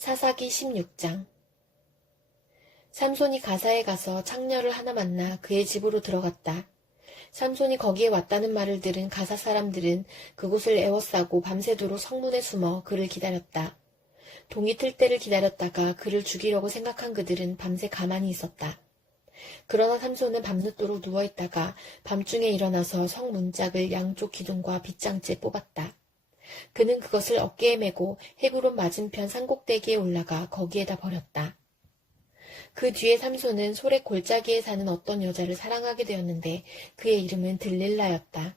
사사기 16장. 삼손이 가사에 가서 창녀를 하나 만나 그의 집으로 들어갔다. 삼손이 거기에 왔다는 말을 들은 가사 사람들은 그곳을 에워싸고 밤새도록 성문에 숨어 그를 기다렸다. 동이 틀 때를 기다렸다가 그를 죽이려고 생각한 그들은 밤새 가만히 있었다. 그러나 삼손은 밤늦도록 누워있다가 밤중에 일어나서 성 문짝을 양쪽 기둥과 빗장째 뽑았다. 그는 그것을 어깨에 메고 헤브론 맞은편 산꼭대기에 올라가 거기에다 버렸다. 그 뒤에 삼손은 소렉 골짜기에 사는 어떤 여자를 사랑하게 되었는데 그의 이름은 들릴라였다.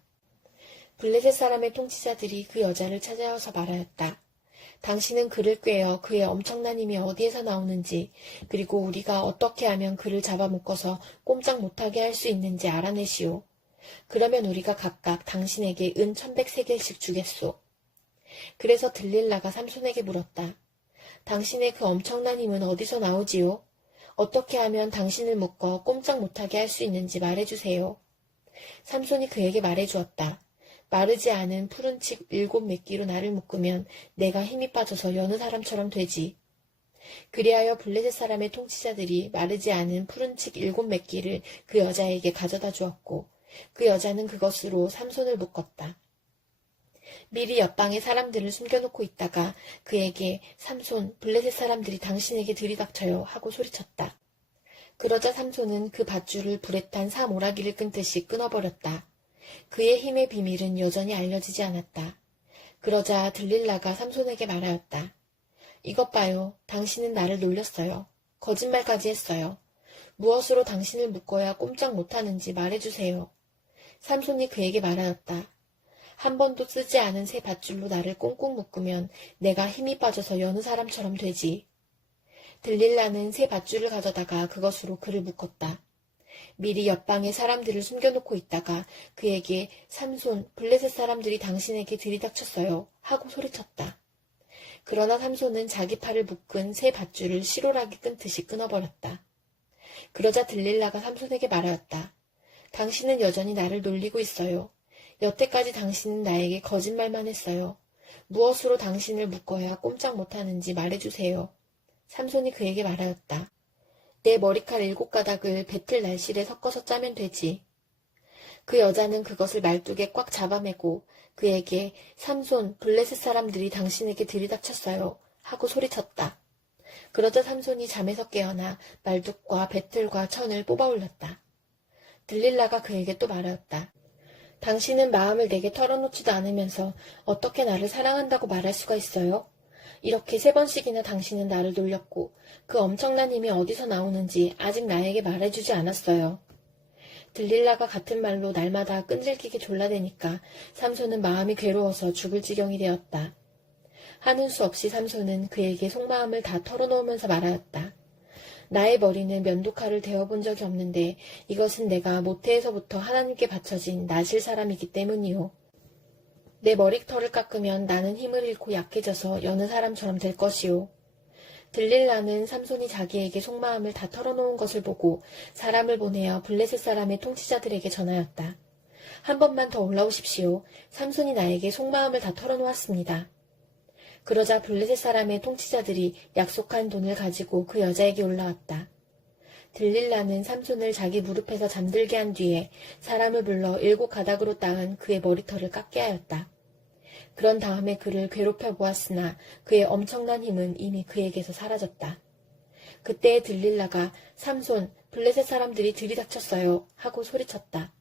블레셋 사람의 통치자들이 그 여자를 찾아와서 말하였다. 당신은 그를 꿰어 그의 엄청난 힘이 어디에서 나오는지 그리고 우리가 어떻게 하면 그를 잡아먹어서 꼼짝 못하게 할 수 있는지 알아내시오. 그러면 우리가 각각 당신에게 은 1100세겔씩 주겠소. 그래서 들릴라가 삼손에게 물었다. 당신의 그 엄청난 힘은 어디서 나오지요? 어떻게 하면 당신을 묶어 꼼짝 못하게 할 수 있는지 말해주세요. 삼손이 그에게 말해주었다. 마르지 않은 푸른 칡 7매끼로 나를 묶으면 내가 힘이 빠져서 여느 사람처럼 되지. 그리하여 블레셋 사람의 통치자들이 마르지 않은 푸른 칡 7매끼를 그 여자에게 가져다 주었고 그 여자는 그것으로 삼손을 묶었다. 미리 옆방에 사람들을 숨겨놓고 있다가 그에게 삼손, 블레셋 사람들이 당신에게 들이닥쳐요 하고 소리쳤다. 그러자 삼손은 그 밧줄을 불에 탄 사모라기를 끊듯이 끊어버렸다. 그의 힘의 비밀은 여전히 알려지지 않았다. 그러자 들릴라가 삼손에게 말하였다. 이것 봐요. 당신은 나를 놀렸어요. 거짓말까지 했어요. 무엇으로 당신을 묶어야 꼼짝 못하는지 말해주세요. 삼손이 그에게 말하였다. 한 번도 쓰지 않은 새 밧줄로 나를 꽁꽁 묶으면 내가 힘이 빠져서 여느 사람처럼 되지. 들릴라는 새 밧줄을 가져다가 그것으로 그를 묶었다. 미리 옆방에 사람들을 숨겨놓고 있다가 그에게 삼손, 블레셋 사람들이 당신에게 들이닥쳤어요 하고 소리쳤다. 그러나 삼손은 자기 팔을 묶은 새 밧줄을 시로라기 끊듯이 끊어버렸다. 그러자 들릴라가 삼손에게 말하였다. 당신은 여전히 나를 놀리고 있어요. 여태까지 당신은 나에게 거짓말만 했어요. 무엇으로 당신을 묶어야 꼼짝 못하는지 말해주세요. 삼손이 그에게 말하였다. 내 머리칼 7가닥을 배틀 날실에 섞어서 짜면 되지. 그 여자는 그것을 말뚝에 꽉 잡아매고 그에게 삼손, 블레셋 사람들이 당신에게 들이닥쳤어요 하고 소리쳤다. 그러자 삼손이 잠에서 깨어나 말뚝과 배틀과 천을 뽑아 올렸다. 들릴라가 그에게 또 말하였다. 당신은 마음을 내게 털어놓지도 않으면서 어떻게 나를 사랑한다고 말할 수가 있어요? 이렇게 3번씩이나 당신은 나를 놀렸고 그 엄청난 힘이 어디서 나오는지 아직 나에게 말해주지 않았어요. 들릴라가 같은 말로 날마다 끈질기게 졸라대니까 삼손은 마음이 괴로워서 죽을 지경이 되었다. 하는 수 없이 삼손은 그에게 속마음을 다 털어놓으면서 말하였다. 나의 머리는 면도칼을 대어본 적이 없는데 이것은 내가 모태에서부터 하나님께 바쳐진 나실 사람이기 때문이요. 내 머리털을 깎으면 나는 힘을 잃고 약해져서 여느 사람처럼 될 것이요. 들릴라는 삼손이 자기에게 속마음을 다 털어놓은 것을 보고 사람을 보내어 블레셋 사람의 통치자들에게 전하였다. 한 번만 더 올라오십시오. 삼손이 나에게 속마음을 다 털어놓았습니다. 그러자 블레셋 사람의 통치자들이 약속한 돈을 가지고 그 여자에게 올라왔다. 들릴라는 삼손을 자기 무릎에서 잠들게 한 뒤에 사람을 불러 7가닥으로 따은 그의 머리털을 깎게 하였다. 그런 다음에 그를 괴롭혀 보았으나 그의 엄청난 힘은 이미 그에게서 사라졌다. 그때에 들릴라가 삼손, 블레셋 사람들이 들이닥쳤어요 하고 소리쳤다.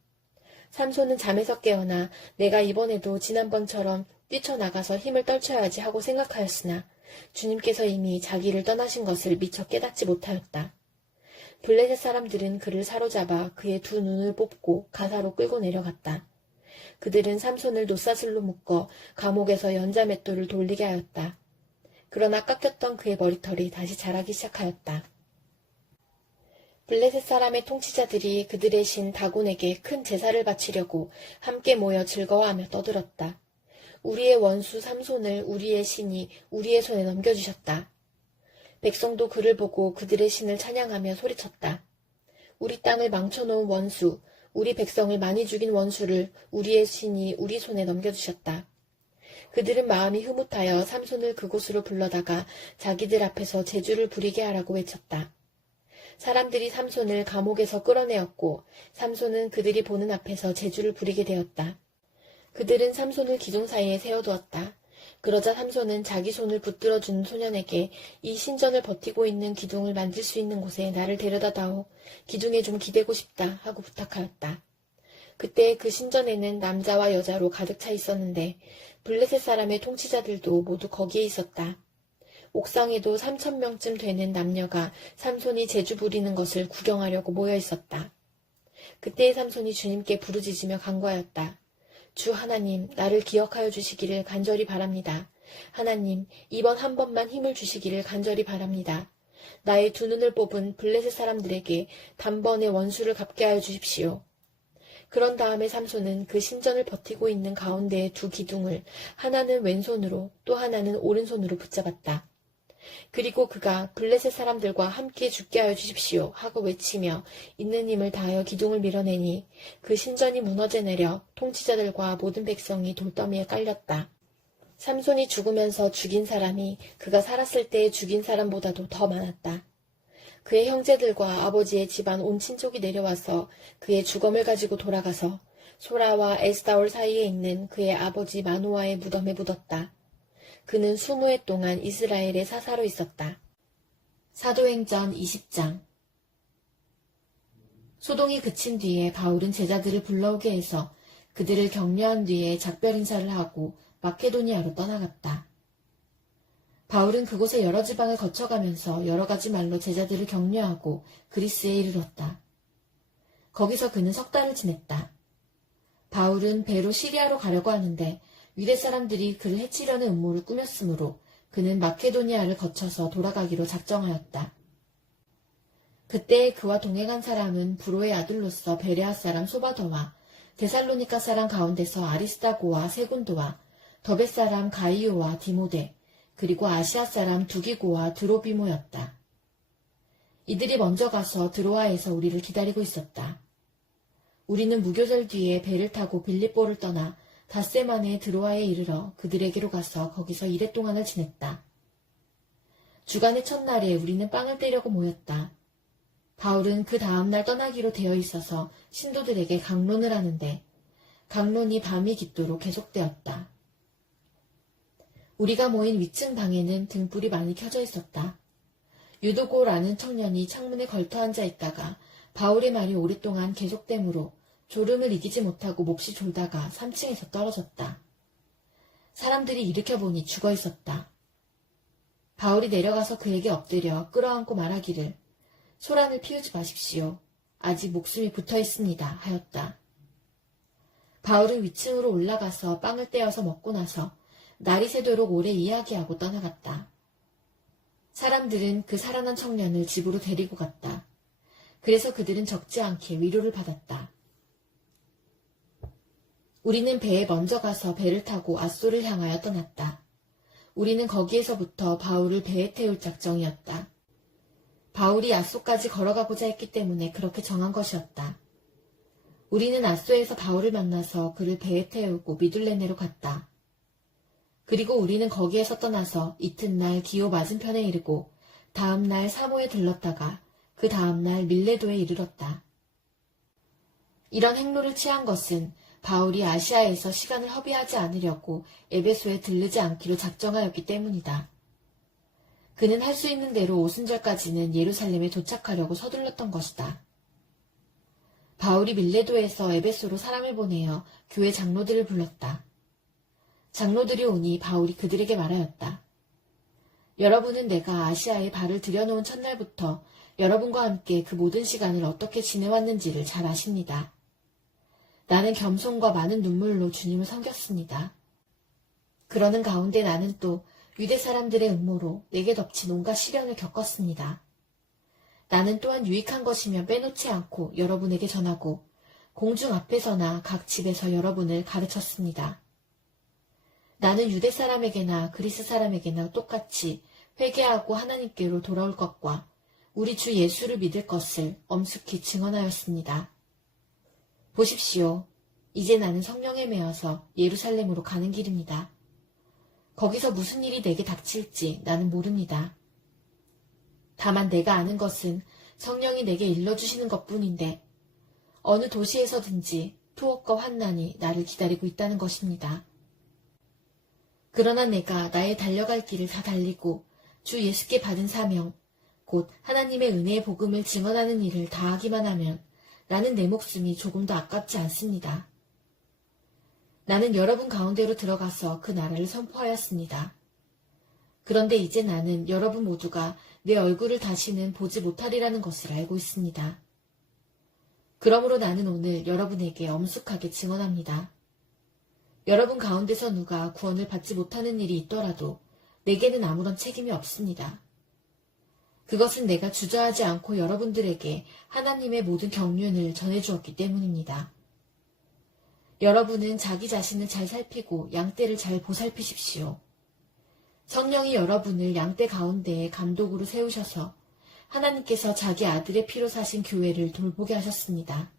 삼손은 잠에서 깨어나 내가 이번에도 지난번처럼 뛰쳐나가서 힘을 떨쳐야지 하고 생각하였으나 주님께서 이미 자기를 떠나신 것을 미처 깨닫지 못하였다. 블레셋 사람들은 그를 사로잡아 그의 2 눈을 뽑고 가사로 끌고 내려갔다. 그들은 삼손을 노사슬로 묶어 감옥에서 연자맷돌을 돌리게 하였다. 그러나 깎였던 그의 머리털이 다시 자라기 시작하였다. 블레셋 사람의 통치자들이 그들의 신 다곤에게 큰 제사를 바치려고 함께 모여 즐거워하며 떠들었다. 우리의 원수 삼손을 우리의 신이 우리의 손에 넘겨주셨다. 백성도 그를 보고 그들의 신을 찬양하며 소리쳤다. 우리 땅을 망쳐놓은 원수, 우리 백성을 많이 죽인 원수를 우리의 신이 우리 손에 넘겨주셨다. 그들은 마음이 흐뭇하여 삼손을 그곳으로 불러다가 자기들 앞에서 제주를 부리게 하라고 외쳤다. 사람들이 삼손을 감옥에서 끌어내었고 삼손은 그들이 보는 앞에서 제주를 부리게 되었다. 그들은 삼손을 기둥 사이에 세워두었다. 그러자 삼손은 자기 손을 붙들어준 소년에게 이 신전을 버티고 있는 기둥을 만들 수 있는 곳에 나를 데려다다오. 기둥에 좀 기대고 싶다 하고 부탁하였다. 그때 그 신전에는 남자와 여자로 가득 차 있었는데 블레셋 사람의 통치자들도 모두 거기에 있었다. 옥상에도 3,000명쯤 되는 남녀가 삼손이 제주 부리는 것을 구경하려고 모여 있었다. 그때 삼손이 주님께 부르짖으며 간구하였다. 주 하나님, 나를 기억하여 주시기를 간절히 바랍니다. 하나님, 이번 한 번만 힘을 주시기를 간절히 바랍니다. 나의 두 눈을 뽑은 블레셋 사람들에게 단번에 원수를 갚게 하여 주십시오. 그런 다음에 삼손은 그 신전을 버티고 있는 가운데의 두 기둥을 하나는 왼손으로 또 하나는 오른손으로 붙잡았다. 그리고 그가 블레셋 사람들과 함께 죽게 하여 주십시오 하고 외치며 있는 힘을 다하여 기둥을 밀어내니 그 신전이 무너져 내려 통치자들과 모든 백성이 돌더미에 깔렸다. 삼손이 죽으면서 죽인 사람이 그가 살았을 때 죽인 사람보다도 더 많았다. 그의 형제들과 아버지의 집안 온 친족이 내려와서 그의 주검을 가지고 돌아가서 소라와 에스다올 사이에 있는 그의 아버지 마노아의 무덤에 묻었다. 그는 20해 동안 이스라엘의 사사로 있었다. 사도행전 20장. 소동이 그친 뒤에 바울은 제자들을 불러오게 해서 그들을 격려한 뒤에 작별 인사를 하고 마케도니아로 떠나갔다. 바울은 그곳의 여러 지방을 거쳐가면서 여러 가지 말로 제자들을 격려하고 그리스에 이르렀다. 거기서 그는 3달을 지냈다. 바울은 배로 시리아로 가려고 하는데 유대 사람들이 그를 해치려는 음모를 꾸몄으므로 그는 마케도니아를 거쳐서 돌아가기로 작정하였다. 그때 그와 동행한 사람은 브로의 아들로서 베레아 사람 소바더와 데살로니가 사람 가운데서 아리스다고와 세군도와 더벳 사람 가이오와 디모데 그리고 아시아 사람 두기고와 드로비모였다. 이들이 먼저 가서 드로아에서 우리를 기다리고 있었다. 우리는 무교절 뒤에 배를 타고 빌립보를 떠나 닷새만에 드로아에 이르러 그들에게로 가서 거기서 2일 동안을 지냈다. 주간의 첫날에 우리는 빵을 떼려고 모였다. 바울은 그 다음날 떠나기로 되어 있어서 신도들에게 강론을 하는데 강론이 밤이 깊도록 계속되었다. 우리가 모인 위층 방에는 등불이 많이 켜져 있었다. 유도고라는 청년이 창문에 걸터 앉아 있다가 바울의 말이 오랫동안 계속되므로 졸음을 이기지 못하고 몹시 졸다가 3층에서 떨어졌다. 사람들이 일으켜보니 죽어 있었다. 바울이 내려가서 그에게 엎드려 끌어안고 말하기를 소란을 피우지 마십시오. 아직 목숨이 붙어 있습니다. 하였다. 바울은 위층으로 올라가서 빵을 떼어서 먹고 나서 날이 새도록 오래 이야기하고 떠나갔다. 사람들은 그 살아난 청년을 집으로 데리고 갔다. 그래서 그들은 적지 않게 위로를 받았다. 우리는 배에 먼저 가서 배를 타고 앗소를 향하여 떠났다. 우리는 거기에서부터 바울을 배에 태울 작정이었다. 바울이 앗소까지 걸어가고자 했기 때문에 그렇게 정한 것이었다. 우리는 앗소에서 바울을 만나서 그를 배에 태우고 미둘레네로 갔다. 그리고 우리는 거기에서 떠나서 이튿날 기오 맞은편에 이르고 다음날 사모에 들렀다가 그 다음날 밀레도에 이르렀다. 이런 행로를 취한 것은 바울이 아시아에서 시간을 허비하지 않으려고 에베소에 들르지 않기로 작정하였기 때문이다. 그는 할 수 있는 대로 오순절까지는 예루살렘에 도착하려고 서둘렀던 것이다. 바울이 밀레도에서 에베소로 사람을 보내어 교회 장로들을 불렀다. 장로들이 오니 바울이 그들에게 말하였다. 여러분은 내가 아시아에 발을 들여놓은 첫날부터 여러분과 함께 그 모든 시간을 어떻게 지내왔는지를 잘 아십니다. 나는 겸손과 많은 눈물로 주님을 섬겼습니다. 그러는 가운데 나는 또 유대 사람들의 음모로 내게 덮친 온갖 시련을 겪었습니다. 나는 또한 유익한 것이면 빼놓지 않고 여러분에게 전하고 공중 앞에서나 각 집에서 여러분을 가르쳤습니다. 나는 유대 사람에게나 그리스 사람에게나 똑같이 회개하고 하나님께로 돌아올 것과 우리 주 예수를 믿을 것을 엄숙히 증언하였습니다. 보십시오. 이제 나는 성령에 매어서 예루살렘으로 가는 길입니다. 거기서 무슨 일이 내게 닥칠지 나는 모릅니다. 다만 내가 아는 것은 성령이 내게 일러주시는 것뿐인데 어느 도시에서든지 투옥과 환난이 나를 기다리고 있다는 것입니다. 그러나 내가 나의 달려갈 길을 다 달리고 주 예수께 받은 사명, 곧 하나님의 은혜의 복음을 증언하는 일을 다하기만 하면 나는 내 목숨이 조금도 아깝지 않습니다. 나는 여러분 가운데로 들어가서 그 나라를 선포하였습니다. 그런데 이제 나는 여러분 모두가 내 얼굴을 다시는 보지 못하리라는 것을 알고 있습니다. 그러므로 나는 오늘 여러분에게 엄숙하게 증언합니다. 여러분 가운데서 누가 구원을 받지 못하는 일이 있더라도 내게는 아무런 책임이 없습니다. 그것은 내가 주저하지 않고 여러분들에게 하나님의 모든 경륜을 전해주었기 때문입니다. 여러분은 자기 자신을 잘 살피고 양떼를 잘 보살피십시오. 성령이 여러분을 양떼 가운데에 감독으로 세우셔서 하나님께서 자기 아들의 피로 사신 교회를 돌보게 하셨습니다.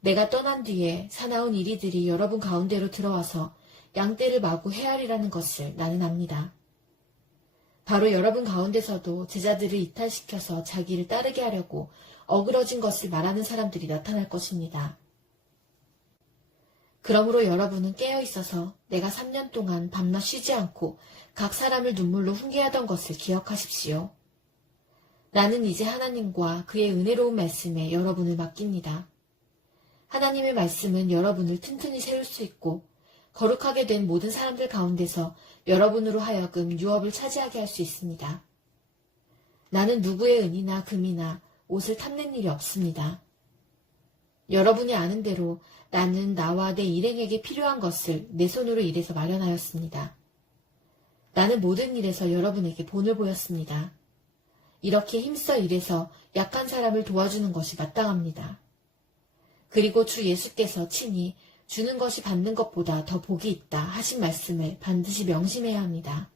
내가 떠난 뒤에 사나운 이리들이 여러분 가운데로 들어와서 양떼를 마구 헤아리라는 것을 나는 압니다. 바로 여러분 가운데서도 제자들을 이탈시켜서 자기를 따르게 하려고 어그러진 것을 말하는 사람들이 나타날 것입니다. 그러므로 여러분은 깨어있어서 내가 3년 동안 밤낮 쉬지 않고 각 사람을 눈물로 훈계하던 것을 기억하십시오. 나는 이제 하나님과 그의 은혜로운 말씀에 여러분을 맡깁니다. 하나님의 말씀은 여러분을 튼튼히 세울 수 있고 거룩하게 된 모든 사람들 가운데서 여러분으로 하여금 유업을 차지하게 할 수 있습니다. 나는 누구의 은이나 금이나 옷을 탐낸 일이 없습니다. 여러분이 아는 대로 나는 나와 내 일행에게 필요한 것을 내 손으로 일해서 마련하였습니다. 나는 모든 일에서 여러분에게 본을 보였습니다. 이렇게 힘써 일해서 약한 사람을 도와주는 것이 마땅합니다. 그리고 주 예수께서 친히 주는 것이 받는 것보다 더 복이 있다 하신 말씀을 반드시 명심해야 합니다.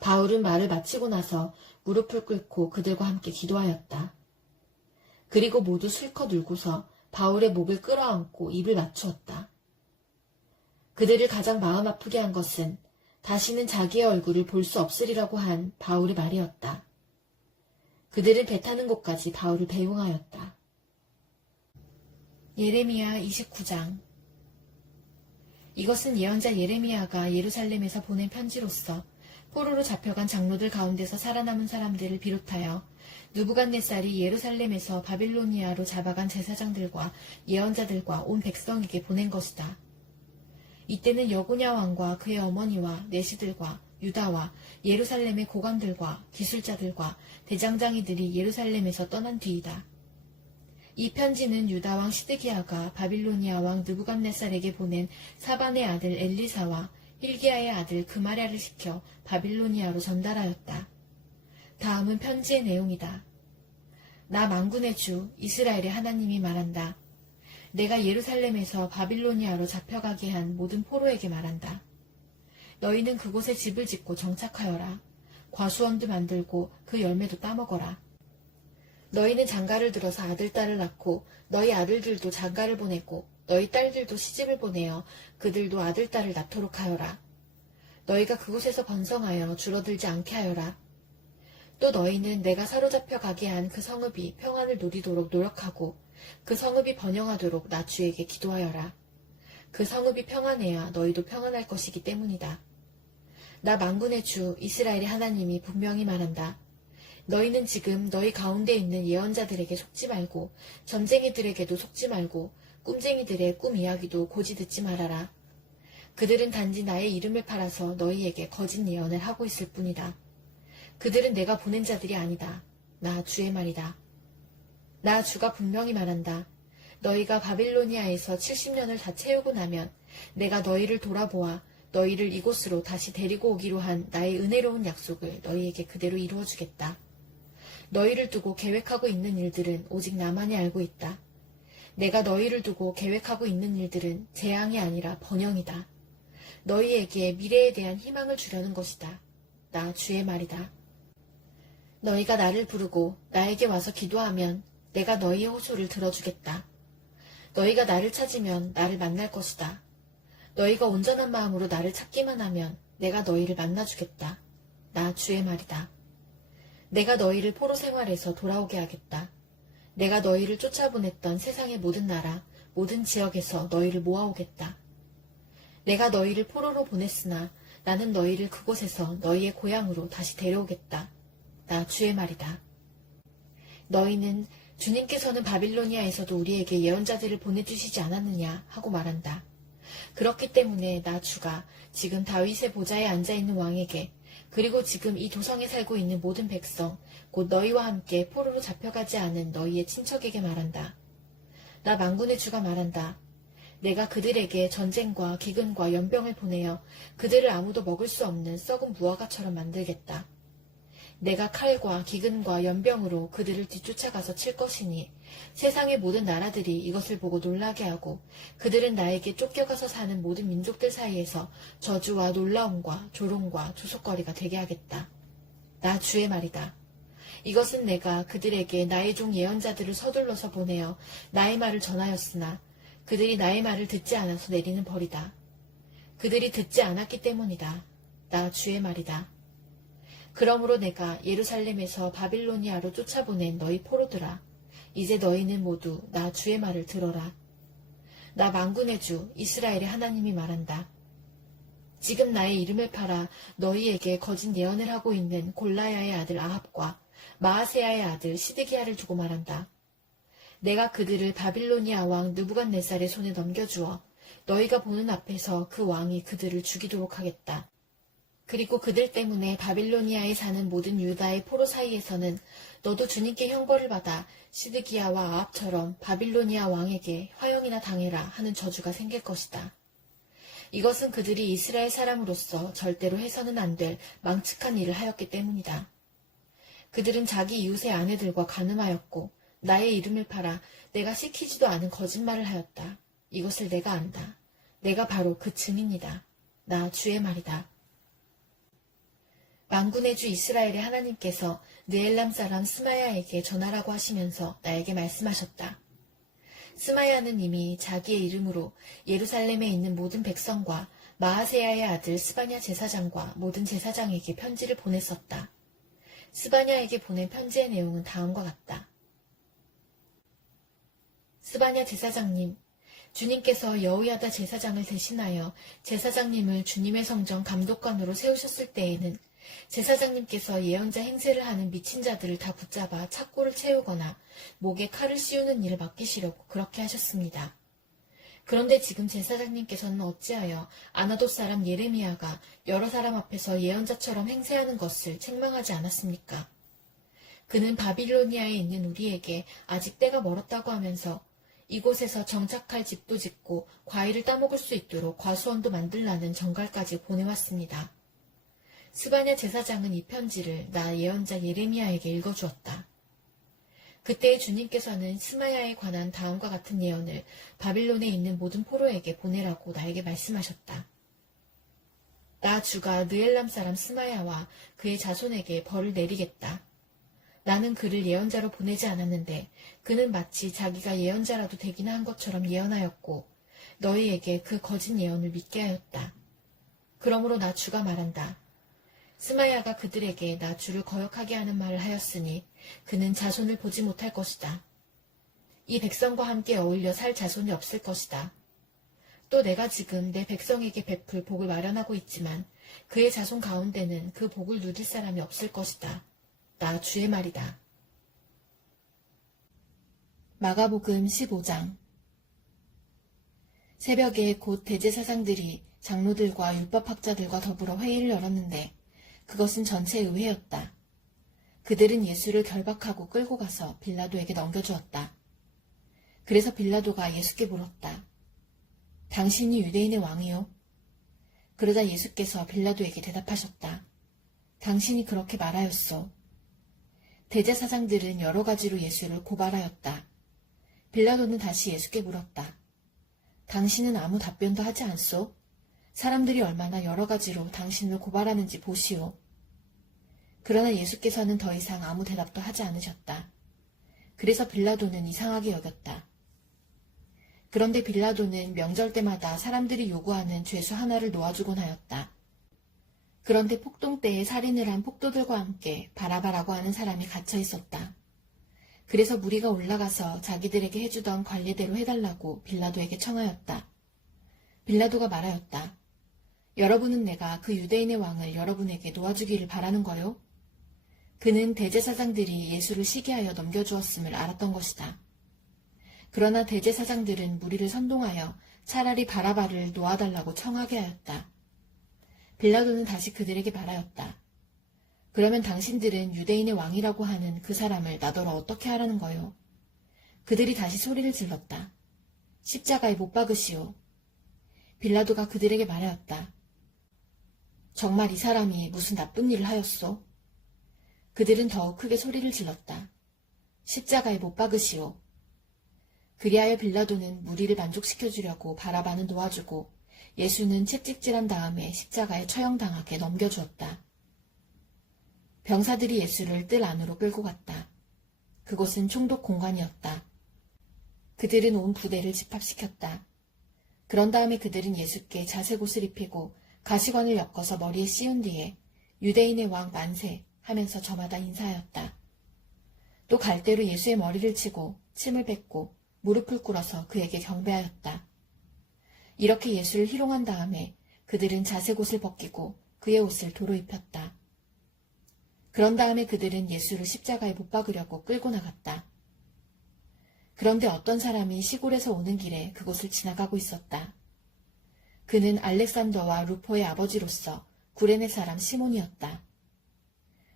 바울은 말을 마치고 나서 무릎을 꿇고 그들과 함께 기도하였다. 그리고 모두 실컷 울고서 바울의 목을 끌어안고 입을 맞추었다. 그들을 가장 마음 아프게 한 것은 다시는 자기의 얼굴을 볼 수 없으리라고 한 바울의 말이었다. 그들은 배 타는 곳까지 바울을 배웅하였다. 예레미야 29장. 이것은 예언자 예레미야가 예루살렘에서 보낸 편지로서 포로로 잡혀간 장로들 가운데서 살아남은 사람들을 비롯하여 느부갓네살이 예루살렘에서 바빌로니아로 잡아간 제사장들과 예언자들과 온 백성에게 보낸 것이다. 이때는 여고냐 왕과 그의 어머니와 내시들과 유다와 예루살렘의 고관들과 기술자들과 대장장이들이 예루살렘에서 떠난 뒤이다. 이 편지는 유다 왕 시드기야가 바빌로니아 왕 느부갓네살에게 보낸 사반의 아들 엘리사와 힐기야의 아들 그마랴를 시켜 바빌로니아로 전달하였다. 다음은 편지의 내용이다. 나 만군의 주 이스라엘의 하나님이 말한다. 내가 예루살렘에서 바빌로니아로 잡혀가게 한 모든 포로에게 말한다. 너희는 그곳에 집을 짓고 정착하여라. 과수원도 만들고 그 열매도 따먹어라. 너희는 장가를 들어서 아들, 딸을 낳고 너희 아들들도 장가를 보내고 너희 딸들도 시집을 보내어 그들도 아들, 딸을 낳도록 하여라. 너희가 그곳에서 번성하여 줄어들지 않게 하여라. 또 너희는 내가 사로잡혀 가게 한 그 성읍이 평안을 누리도록 노력하고 그 성읍이 번영하도록 나 주에게 기도하여라. 그 성읍이 평안해야 너희도 평안할 것이기 때문이다. 나 만군의 주 이스라엘의 하나님이 분명히 말한다. 너희는 지금 너희 가운데 있는 예언자들에게 속지 말고 점쟁이들에게도 속지 말고 꿈쟁이들의 꿈 이야기도 고지 듣지 말아라. 그들은 단지 나의 이름을 팔아서 너희에게 거짓 예언을 하고 있을 뿐이다. 그들은 내가 보낸 자들이 아니다. 나 주의 말이다. 나 주가 분명히 말한다. 너희가 바빌로니아에서 70년을 다 채우고 나면 내가 너희를 돌아보아 너희를 이곳으로 다시 데리고 오기로 한 나의 은혜로운 약속을 너희에게 그대로 이루어주겠다. 너희를 두고 계획하고 있는 일들은 오직 나만이 알고 있다. 내가 너희를 두고 계획하고 있는 일들은 재앙이 아니라 번영이다. 너희에게 미래에 대한 희망을 주려는 것이다. 나 주의 말이다. 너희가 나를 부르고 나에게 와서 기도하면 내가 너희의 호소를 들어주겠다. 너희가 나를 찾으면 나를 만날 것이다. 너희가 온전한 마음으로 나를 찾기만 하면 내가 너희를 만나주겠다. 나 주의 말이다. 내가 너희를 포로 생활에서 돌아오게 하겠다. 내가 너희를 쫓아보냈던 세상의 모든 나라, 모든 지역에서 너희를 모아오겠다. 내가 너희를 포로로 보냈으나 나는 너희를 그곳에서 너희의 고향으로 다시 데려오겠다. 나 주의 말이다. 너희는 주님께서는 바빌로니아에서도 우리에게 예언자들을 보내주시지 않았느냐 하고 말한다. 그렇기 때문에 나 주가 지금 다윗의 보좌에 앉아있는 왕에게 그리고 지금 이 도성에 살고 있는 모든 백성 곧 너희와 함께 포로로 잡혀가지 않은 너희의 친척에게 말한다. 나 만군의 주가 말한다. 내가 그들에게 전쟁과 기근과 연병을 보내어 그들을 아무도 먹을 수 없는 썩은 무화과처럼 만들겠다. 내가 칼과 기근과 연병으로 그들을 뒤쫓아가서 칠 것이니 세상의 모든 나라들이 이것을 보고 놀라게 하고 그들은 나에게 쫓겨가서 사는 모든 민족들 사이에서 저주와 놀라움과 조롱과 조속거리가 되게 하겠다. 나 주의 말이다. 이것은 내가 그들에게 나의 종 예언자들을 서둘러서 보내어 나의 말을 전하였으나 그들이 나의 말을 듣지 않아서 내리는 벌이다. 그들이 듣지 않았기 때문이다. 나 주의 말이다. 그러므로 내가 예루살렘에서 바빌로니아로 쫓아보낸 너희 포로들아, 이제 너희는 모두 나 주의 말을 들어라. 나 만군의 주 이스라엘의 하나님이 말한다. 지금 나의 이름을 팔아 너희에게 거짓 예언을 하고 있는 골라야의 아들 아합과 마아세야의 아들 시드기야를 두고 말한다. 내가 그들을 바빌로니아 왕 느부갓네살의 손에 넘겨주어 너희가 보는 앞에서 그 왕이 그들을 죽이도록 하겠다. 그리고 그들 때문에 바빌로니아에 사는 모든 유다의 포로 사이에서는 너도 주님께 형벌을 받아 시드기야와 아합처럼 바빌로니아 왕에게 화형이나 당해라 하는 저주가 생길 것이다. 이것은 그들이 이스라엘 사람으로서 절대로 해서는 안 될 망측한 일을 하였기 때문이다. 그들은 자기 이웃의 아내들과 간음하였고 나의 이름을 팔아 내가 시키지도 않은 거짓말을 하였다. 이것을 내가 안다. 내가 바로 그 증인이다. 나 주의 말이다. 만군의 주 이스라엘의 하나님께서 느엘람 사람 스마야에게 전하라고 하시면서 나에게 말씀하셨다. 스마야는 이미 자기의 이름으로 예루살렘에 있는 모든 백성과 마아세야의 아들 스바냐 제사장과 모든 제사장에게 편지를 보냈었다. 스바냐에게 보낸 편지의 내용은 다음과 같다. 스바냐 제사장님, 주님께서 여호야다 제사장을 대신하여 제사장님을 주님의 성전 감독관으로 세우셨을 때에는 제사장님께서 예언자 행세를 하는 미친 자들을 다 붙잡아 착고를 채우거나 목에 칼을 씌우는 일을 맡기시려고 그렇게 하셨습니다. 그런데 지금 제사장님께서는 어찌하여 아나돗 사람 예레미야가 여러 사람 앞에서 예언자처럼 행세하는 것을 책망하지 않았습니까? 그는 바빌로니아에 있는 우리에게 아직 때가 멀었다고 하면서 이곳에서 정착할 집도 짓고 과일을 따먹을 수 있도록 과수원도 만들라는 정갈까지 보내왔습니다. 스바냐 제사장은 이 편지를 나 예언자 예레미야에게 읽어주었다. 그때 주님께서는 스마야에 관한 다음과 같은 예언을 바빌론에 있는 모든 포로에게 보내라고 나에게 말씀하셨다. 나 주가 느엘람 사람 스마야와 그의 자손에게 벌을 내리겠다. 나는 그를 예언자로 보내지 않았는데 그는 마치 자기가 예언자라도 되기나 한 것처럼 예언하였고 너희에게 그 거짓 예언을 믿게 하였다. 그러므로 나 주가 말한다. 스마야가 그들에게 나 주를 거역하게 하는 말을 하였으니 그는 자손을 보지 못할 것이다. 이 백성과 함께 어울려 살 자손이 없을 것이다. 또 내가 지금 내 백성에게 베풀 복을 마련하고 있지만 그의 자손 가운데는 그 복을 누릴 사람이 없을 것이다. 나 주의 말이다. 마가복음 15장. 새벽에 곧 대제사장들이 장로들과 율법학자들과 더불어 회의를 열었는데 그것은 전체 의회였다. 그들은 예수를 결박하고 끌고 가서 빌라도에게 넘겨주었다. 그래서 빌라도가 예수께 물었다. 당신이 유대인의 왕이요? 그러자 예수께서 빌라도에게 대답하셨다. 당신이 그렇게 말하였소. 대제사장들은 여러 가지로 예수를 고발하였다. 빌라도는 다시 예수께 물었다. 당신은 아무 답변도 하지 않소? 사람들이 얼마나 여러 가지로 당신을 고발하는지 보시오. 그러나 예수께서는 더 이상 아무 대답도 하지 않으셨다. 그래서 빌라도는 이상하게 여겼다. 그런데 빌라도는 명절 때마다 사람들이 요구하는 죄수 하나를 놓아주곤 하였다. 그런데 폭동 때에 살인을 한 폭도들과 함께 바라바라고 하는 사람이 갇혀 있었다. 그래서 무리가 올라가서 자기들에게 해주던 관례대로 해달라고 빌라도에게 청하였다. 빌라도가 말하였다. 여러분은 내가 그 유대인의 왕을 여러분에게 놓아주기를 바라는 거요? 그는 대제사장들이 예수를 시기하여 넘겨주었음을 알았던 것이다. 그러나 대제사장들은 무리를 선동하여 차라리 바라바를 놓아달라고 청하게 하였다. 빌라도는 다시 그들에게 말하였다. 그러면 당신들은 유대인의 왕이라고 하는 그 사람을 나더러 어떻게 하라는 거요? 그들이 다시 소리를 질렀다. 십자가에 못 박으시오. 빌라도가 그들에게 말하였다. 정말 이 사람이 무슨 나쁜 일을 하였소? 그들은 더욱 크게 소리를 질렀다. 십자가에 못 박으시오. 그리하여 빌라도는 무리를 만족시켜주려고 바라바는 놓아주고 예수는 채찍질한 다음에 십자가에 처형당하게 넘겨주었다. 병사들이 예수를 뜰 안으로 끌고 갔다. 그곳은 총독 공관이었다. 그들은 온 부대를 집합시켰다. 그런 다음에 그들은 예수께 자색옷을 입히고 가시관을 엮어서 머리에 씌운 뒤에 유대인의 왕 만세 하면서 저마다 인사하였다. 또 갈대로 예수의 머리를 치고 침을 뱉고 무릎을 꿇어서 그에게 경배하였다. 이렇게 예수를 희롱한 다음에 그들은 자색옷을 벗기고 그의 옷을 도로 입혔다. 그런 다음에 그들은 예수를 십자가에 못 박으려고 끌고 나갔다. 그런데 어떤 사람이 시골에서 오는 길에 그곳을 지나가고 있었다. 그는 알렉산더와 루포의 아버지로서 구레네 사람 시몬이었다.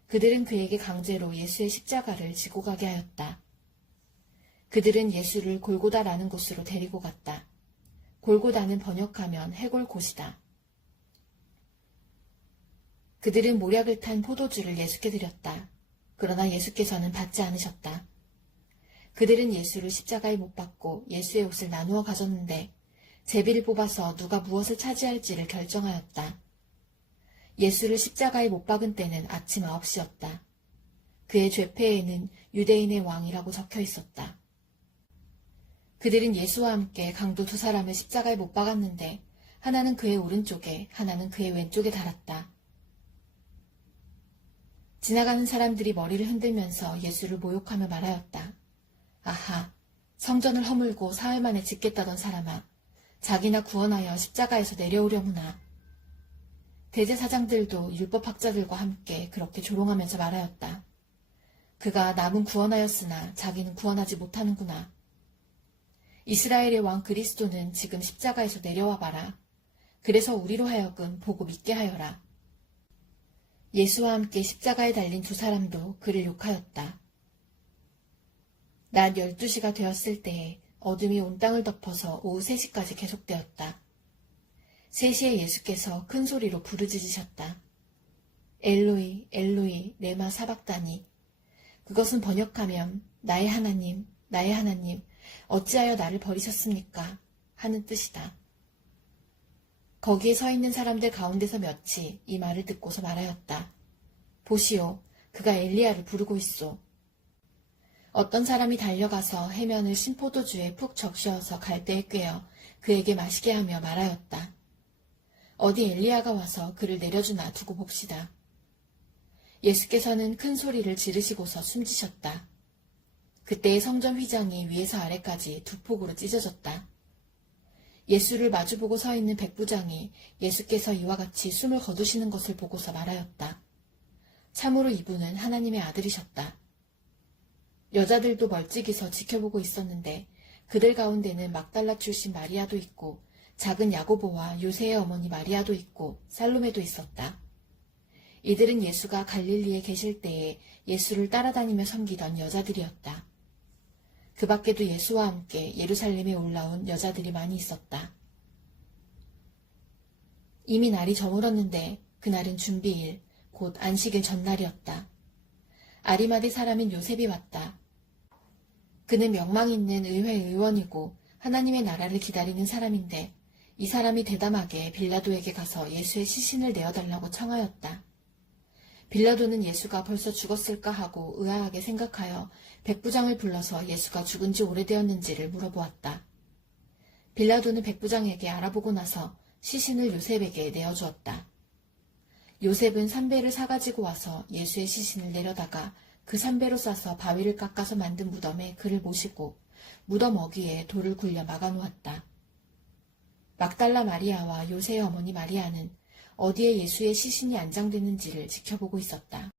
그들은 그에게 강제로 예수의 십자가를 지고 가게 하였다. 그들은 예수를 골고다라는 곳으로 데리고 갔다. 골고다는 번역하면 해골곳이다. 그들은 모략을 탄 포도주를 예수께 드렸다. 그러나 예수께서는 받지 않으셨다. 그들은 예수를 십자가에 못 박고 예수의 옷을 나누어 가졌는데 제비를 뽑아서 누가 무엇을 차지할지를 결정하였다. 예수를 십자가에 못 박은 때는 아침 9시였다. 그의 죄패에는 유대인의 왕이라고 적혀 있었다. 그들은 예수와 함께 강도 두 사람을 십자가에 못 박았는데 하나는 그의 오른쪽에 하나는 그의 왼쪽에 달았다. 지나가는 사람들이 머리를 흔들면서 예수를 모욕하며 말하였다. 아하, 성전을 허물고 사흘 만에 짓겠다던 사람아, 자기나 구원하여 십자가에서 내려오려무나. 대제사장들도 율법학자들과 함께 그렇게 조롱하면서 말하였다. 그가 남은 구원하였으나 자기는 구원하지 못하는구나. 이스라엘의 왕 그리스도는 지금 십자가에서 내려와 봐라. 그래서 우리로 하여금 보고 믿게 하여라. 예수와 함께 십자가에 달린 두 사람도 그를 욕하였다. 낮 12시가 되었을 때에 어둠이 온 땅을 덮어서 오후 3시까지 계속되었다. 3시에 예수께서 큰 소리로 부르짖으셨다. 엘로이, 엘로이, 레마 사박다니. 그것은 번역하면 나의 하나님, 나의 하나님, 어찌하여 나를 버리셨습니까? 하는 뜻이다. 거기에 서 있는 사람들 가운데서 몇이 이 말을 듣고서 말하였다. 보시오, 그가 엘리야를 부르고 있소. 어떤 사람이 달려가서 해면을 신포도주에 푹 적셔서 갈대에 꿰어 그에게 마시게 하며 말하였다. 어디 엘리야가 와서 그를 내려주나 두고 봅시다. 예수께서는 큰 소리를 지르시고서 숨지셨다. 그때의 성전 휘장이 위에서 아래까지 두 폭으로 찢어졌다. 예수를 마주보고 서 있는 백부장이 예수께서 이와 같이 숨을 거두시는 것을 보고서 말하였다. 참으로 이분은 하나님의 아들이셨다. 여자들도 멀찍이서 지켜보고 있었는데 그들 가운데는 막달라 출신 마리아도 있고 작은 야고보와 요새의 어머니 마리아도 있고 살로메도 있었다. 이들은 예수가 갈릴리에 계실 때에 예수를 따라다니며 섬기던 여자들이었다. 그 밖에도 예수와 함께 예루살렘에 올라온 여자들이 많이 있었다. 이미 날이 저물었는데 그날은 준비일, 곧 안식일 전날이었다. 아리마대 사람인 요셉이 왔다. 그는 명망 있는 의회 의원이고 하나님의 나라를 기다리는 사람인데 이 사람이 대담하게 빌라도에게 가서 예수의 시신을 내어달라고 청하였다. 빌라도는 예수가 벌써 죽었을까 하고 의아하게 생각하여 백부장을 불러서 예수가 죽은 지 오래되었는지를 물어보았다. 빌라도는 백부장에게 알아보고 나서 시신을 요셉에게 내어주었다. 요셉은 산배를 사가지고 와서 예수의 시신을 내려다가 그 산배로 싸서 바위를 깎아서 만든 무덤에 그를 모시고 무덤 어귀에 돌을 굴려 막아놓았다. 막달라 마리아와 요새의 어머니 마리아는 어디에 예수의 시신이 안장됐는지를 지켜보고 있었다.